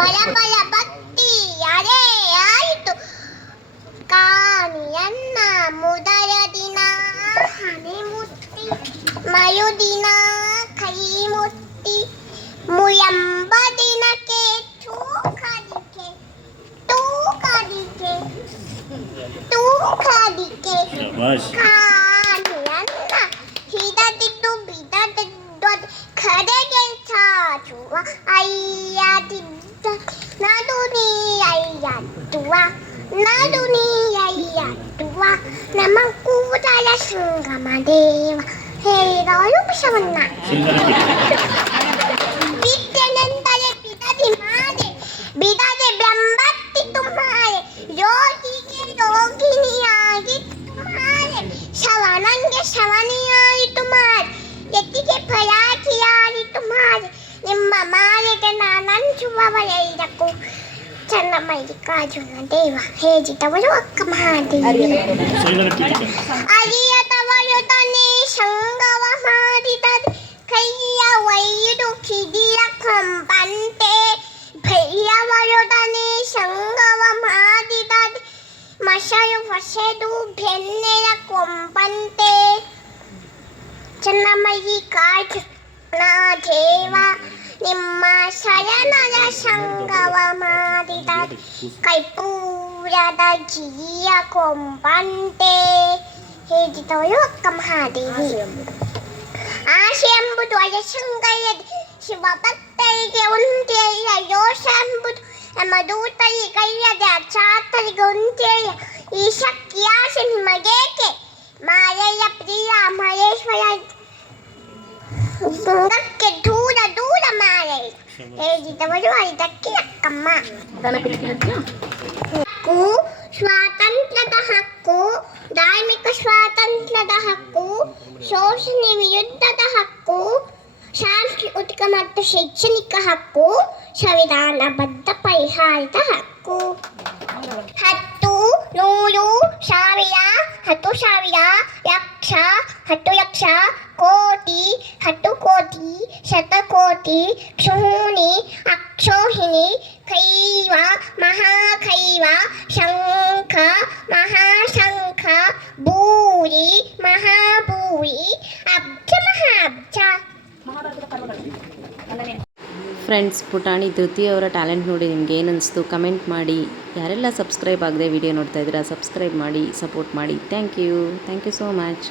ಬಲ ಬಲ ಭಕ್ತಿ ಅದೇ ಆಯಿತು ಕಾಣಿಯನ್ನ ಮೊದಲ ದಿನ ಹಣೆ ಮುಟ್ಟಿ ಮರುದಿನ ಕೈ ಮುಟ್ಟಿ ಮುಯಂಬ ದಿನಕ್ಕೆ ತೂಕಡಿಕೆ ತೂಕಡಿಕೆ ತೂಕಡಿಕೆ ಕಾಣಿಯನ್ನ ಹಿಡದಿದ್ದು ಬಿಡದಿದ್ದು ಕಡೆಗೆ ಚಾಚುವ ಅಯ್ಯದಿದ್ದ ನಡುನಿ ಅಯ್ಯದ್ದುವ ನಡುನಿ ಅಯ್ಯದ್ದುವ ನಮ್ಮ ಕೂದಲ ಸಂಗಮ ದೇವ ಹೇಳಿದವಳು ವಿಷವನ್ನ ಬಿದ್ದೆನೆಂದರೆ ಬಿಡದಿ ಮಾಡೆ ಬಿಡದೆ ಬೆಂಬತ್ತಿತ್ತು ಮಾಡೆ ಯೋಗಿಗೆ ಯೋಗಿನಿಯಾಗಿತ್ತು ಮಾಡೆ ಶವನಂಗೆ ಶವನಿಯಾಯಿತು ಮಾಡೆ ಎತ್ತಿಗೆ ಫಯಾಕಿಯಾಯಿತು ಮಾಡೆ ನಿಮ್ಮ ಮಾಲೆಗೆ ನಾನಂಚುವವಳೆಲ್ಲಕ್ಕೂ ಚನ್ನ ಮಲ್ಲಿಕಾರ್ಜುನ ದೇವ ಹೇಜಿದವಳು ಅಕ್ಕ ಮಹಾದೇವಿ ಅರಿಯದವಳು ತನ್ನೇ ಸಂಗವ ಮಾಡಿದರೆ ಕೈಯ ಒಯ್ದು ಕಿಡಿಯ ಕೊಂಬಂತೆ ಭೈರವರು ತನ್ನೇ ಸಂಗವ ಮಾಡಿದರೆ ಮಸರು ಹೊಸೆದು ಬೆನ್ನೆಯ ಕೊಂಬಂತೆ ಚನ್ನ ಮಲ್ಲಿಕಾರ್ಜುನ ದೇವ ನಿಮ್ಮ ಶರಣರ ಸಂಗವ ಮಾಡಿದ ಕೈಪೂರದ ಗಿರಿಯ ಕೊಂಬಂತೆ ಹೇಗಿದ್ದವಳು ಅಕ್ಕ ಮಹಾದೇವಿ ಆಸೆ ಎಂಬುದು ಅಯಸಂಗಯ್ಯದೆ ಶಿವ ಭಕ್ತರಿಗೆ ಒಂದೇಯ ಯೋಷ ಎಂಬುದು ನಮ್ಮ ದೂತರಿಗಯ್ಯದೆ ಅಚಾತರಿಗೆ ಒಂದೇಯ ಈ ಶಕ್ತಿ ಆಸೆ ನಿಮಗೇಕೆ ಮಾಯೆಯ ಪ್ರಿಯ ಮಹೇಶ್ವರ ಗಂಗಕ್ಕೆ ದೂರ ದೂರ ಮಾರೆ ಹೇಳಿದವರು ಇದಕ್ಕೆ ಅಕ್ಕಮ್ಮ ಹಕ್ಕು ಸ್ವಾತಂತ್ರ್ಯದ ಹಕ್ಕು ಧಾರ್ಮಿಕ ಸ್ವಾತಂತ್ರ್ಯದ ಹಕ್ಕು ಶೋಷಣೆ ವಿರುದ್ಧದ ಹಕ್ಕು ಸಾಂಸ್ಕೃತಿಕ ಮತ್ತು ಶೈಕ್ಷಣಿಕ ಹಕ್ಕು ಸಂವಿಧಾನಬದ್ಧ ಪರಿಹಾರದ ಹಕ್ಕು 10 100 ಸಾವಿರ 10,000 ಲಕ್ಷ 10 ಲಕ್ಷ ಕೋಟಿ 10 ಕೋಟಿ ಶತಕೋಟಿ ಕ್ಷೋಹಿಣಿ ಅಕ್ಷೋಹಿಣಿ ಕೈವ ಮಹಾಕೈವ ಶಂಖ ಮಹಾಶಂಖ ಭೂರಿ ಮಹಾಭೂರಿ ಅಬ್ಜ ಮಹಾಬ್ಜ. ಫ್ರೆಂಡ್ಸ್, ಪುಟಾಣಿ ಧೃತಿ ಅವರ ಟ್ಯಾಲೆಂಟ್ ನೋಡಿ ನಿಮ್ಗೆ ಏನು ಅನಿಸ್ತು ಕಮೆಂಟ್ ಮಾಡಿ. ಯಾರೆಲ್ಲ ಸಬ್ಸ್ಕ್ರೈಬ್ ಆಗದೆ ವಿಡಿಯೋ ನೋಡ್ತಾ ಇದ್ದೀರಾ ಸಬ್ಸ್ಕ್ರೈಬ್ ಮಾಡಿ, ಸಪೋರ್ಟ್ ಮಾಡಿ. Thank you so much.